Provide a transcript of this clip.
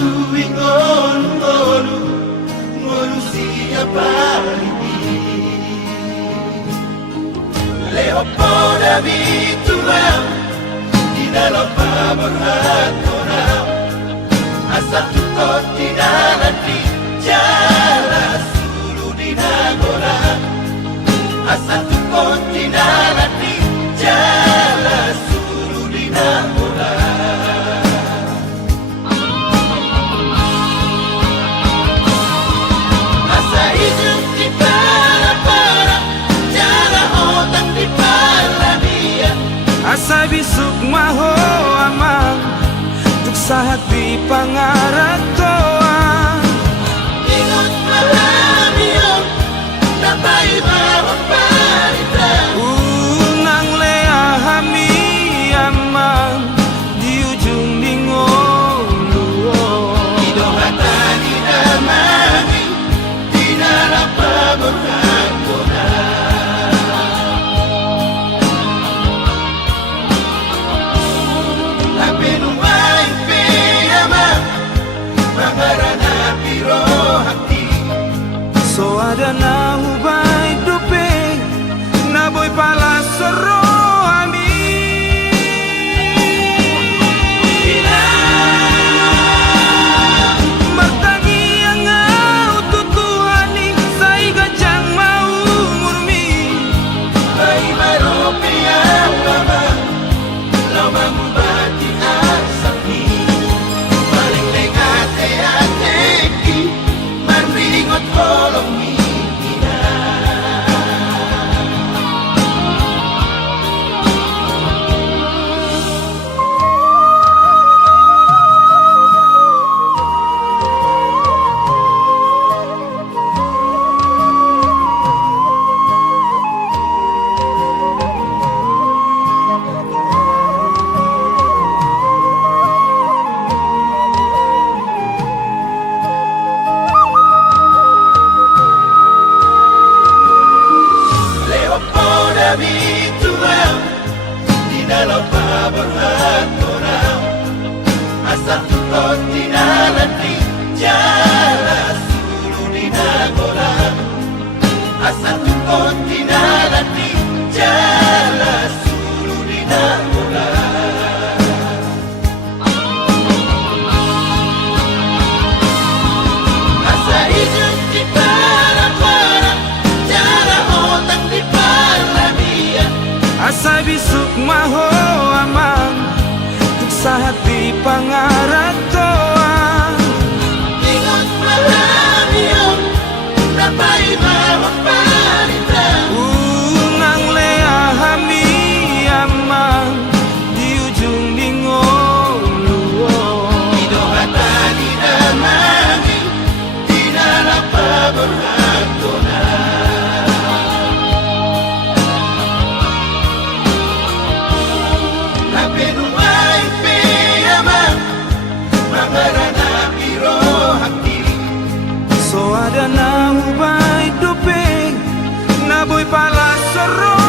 tuwing ngolu-ngolu ngurusi apalagi Leopoldo Vitura di dalam paborhatona asal tukot dinalati jala sulu dinagora asal tukot dinalati jala sulu dinagora asa hidup di para-para jala otak di palamia asa bisuk maho amang tuk sahat di pangarap toa ingot mahamiyong napay bawang parita unang leahami amang di ujung lingolo idohatani namani dinalapaborhan ko na Napinumay piyamang mangarana piro hati so ada na hubay dupe na boy pala soro ami martani ang ututuhani sa igajang maumurmi Ay maropiyang naman lamang bati asami Paling ate-ate-ki Maringot kolong ina Leopoldo Vitura di dalam paborhatona asal tukot dinalati jala sulu dinagora asal tukot dinalati jala sulu dinagora asa hidup di para-para jala otak di palamia asa bisuk maho amang tuk sahat di pangarap toa ingot mahamiyong napay bawang parita unang leahami amang di ujung lingolo idohatani namani dinalapaborhatona Napinumay piyamang mangarana piro hati so ada na hubay dupe na boy pala soro